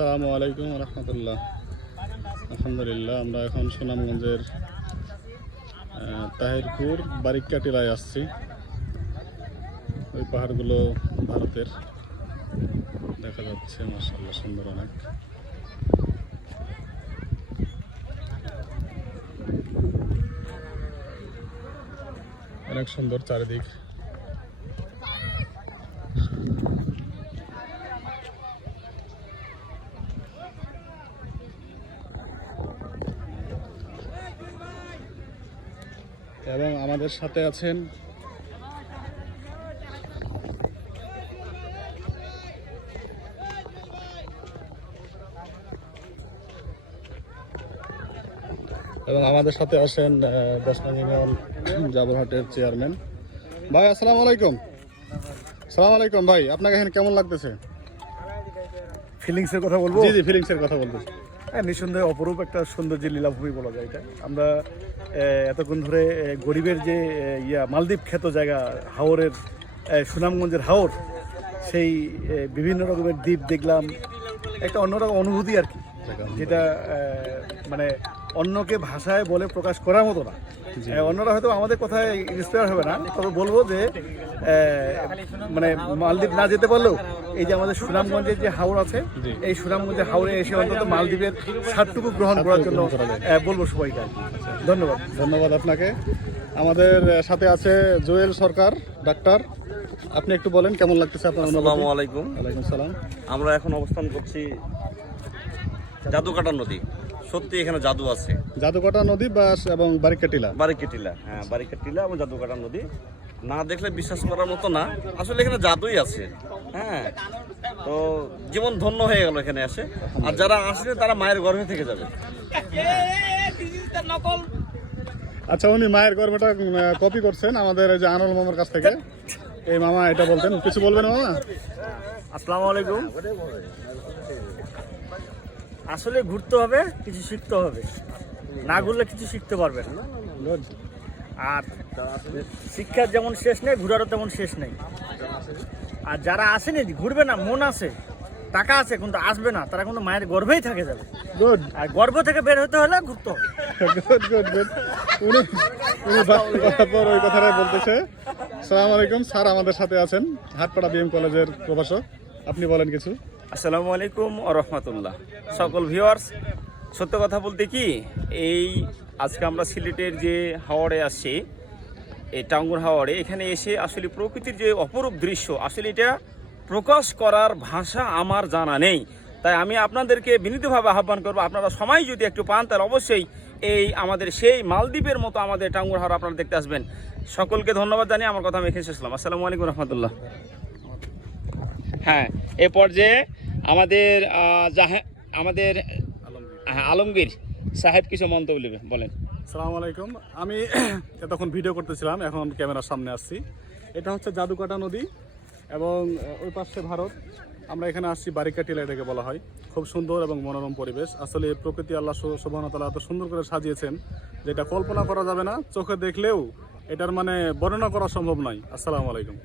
আসসালামু আলাইকুম রহমতুল্লাহ। আলহামদুলিল্লাহ, আমরা এখন সুনামগঞ্জের তাহিরপুর বারিক্কা টিলায় আসছি। ওই পাহাড়গুলো ভারতের দেখা যাচ্ছে, মাশাআল্লাহ সুন্দর অনেক। অনেক সুন্দর চারিদিক। এবং আমাদের সাথে আছেন আছেন 10 নং ইউনিয়ন জাবরহাটের চেয়ারম্যান ভাই। আসসালামু আলাইকুম। আসসালামু আলাইকুম ভাই, আপনাকে এখানে কেমন লাগতেছে? ফিলিংসের কথা বলবো? জি জি, ফিলিংসের কথা বলতেছি। হ্যাঁ, নিঃসন্দেহে অপরূপ একটা সৌন্দর্য লীলাভূমি বলা যায় এটা। আমরা এতক্ষণ ধরে গরিবের যে মালদ্বীপ খ্যাত জায়গা হাওরের, সুনামগঞ্জের হাওর, সেই বিভিন্ন রকমের দ্বীপ দেখলাম। একটা অন্যরকম অনুভূতি আর কি, যেটা মানে অন্যকে ভাষায় বলে প্রকাশ করার মতো না। অন্যরা হয়তো আমাদের কথায় ইন্সপায়ার হবে না, তবে বলবো যে মানে মালদ্বীপ না যেতে পারলেও এই যে আমাদের সুনামগঞ্জের যে হাওর আছে, এই সুনামগঞ্জের হাওরে এসে অন্তত মালদ্বীপের স্বাদটুকু গ্রহণ করার জন্য বলবো সবাইকে। ধন্যবাদ। ধন্যবাদ আপনাকে। আমাদের সাথে আছে জুয়েল সরকার ডাক্তার। আপনি একটু বলেন কেমন লাগতেছে আপনার? আসসালামু আলাইকুম। ওয়ালাইকুম সালাম। আমরা এখন অবস্থান করছি জাদুকাটা নদী। সত্যি এখানে জাদু আছে। জাদুকাটা নদী এবং বারিক্কা টিলা। বারিক্কা টিলা, হ্যাঁ, বারিক্কা টিলা এবং জাদুকাটা নদী। না দেখলে বিশ্বাস করার মতো না, আসলে এখানে জাদুই আছে। হ্যাঁ, তো জীবন ধন্য হয়ে গেল এখানে আসে। আর যারা আসলে তারা মায়ের গর্ভে থেকে যাবে। আচ্ছা, উনি মায়ের গর্ভটা কপি করছেন আমাদের এই যে আনল মামার কাছ থেকে। এই মামা এটা বলতেন, কিছু বলবেন মামা? আসসালামু আলাইকুম। আসলে ঘুরতে হবে, কিছু শিখতে হবে। না ঘুরলে কিছু শিখতে পারবেন না। আর শিক্ষার যেমন শেষ নেই, ঘুরারও তেমন শেষ নেই। আর যারা আসেনি, ঘুরবে না, মন আছে, টাকা আছে, কিন্তু আসবে না, তারা কিন্তু মায়ের গর্ভেই থেকে যাবে। গুড। আর গর্ভ থেকে বের হতে হলে ঘুরতে হবে। Good good good. উনি ওই কথাটাই বলতেছে। আসসালামু আলাইকুম স্যার, আমাদের সাথে আছেন হাটপাড়া বিএম কলেজের প্রভাষক। আপনি বলেন কিছু। আসসালামু আলাইকুম ওয়া রাহমাতুল্লাহ। সকল ভিউয়ার্স, সত্য কথা বলতে কি, এই আজকে আমরা সিলেটের যে হাওড়ে আসছি, এই টাঙ্গুর হাওড়ে, এখানে এসে আসলে প্রকৃতির যে অপরূপ দৃশ্য, আসলে এটা প্রকাশ করার ভাষা আমার জানা নেই। তাই আমি আপনাদেরকে বিনীতভাবে আহ্বান করবো, আপনারা সময় যদি একটু পান তাহলে অবশ্যই এই আমাদের সেই মালদ্বীপের মতো আমাদের টাঙ্গুর হাওড় আপনারা দেখতে আসবেন। সকলকে ধন্যবাদ জানিয়ে আমার কথা আমি এখানে শেষ করলাম। আসসালামু আলাইকুম রহমতুল্লাহ। হ্যাঁ, এ পর্যায়ে আমাদের আলমগীর সাহেব কিছু মন্তব্য বলেন। আসসালামু আলাইকুম। আমি এতক্ষণ ভিডিও করতেছিলাম, এখন ক্যামেরার সামনে আসছি। এটা হচ্ছে জাদুকাটা নদী এবং ওই পাশে ভারত। আমরা এখানে আসছি বারিক্কা টিলা, এটাকে বলা হয়। খুব সুন্দর এবং মনোরম পরিবেশ। আসলে প্রকৃতি আল্লাহ সুবহানাহু ওয়া তাআলা এত সুন্দর করে সাজিয়েছেন যেটা কল্পনা করা যাবে না, চোখে দেখলেও এটার মানে বর্ণনা করা সম্ভব নয়। আসসালামু আলাইকুম।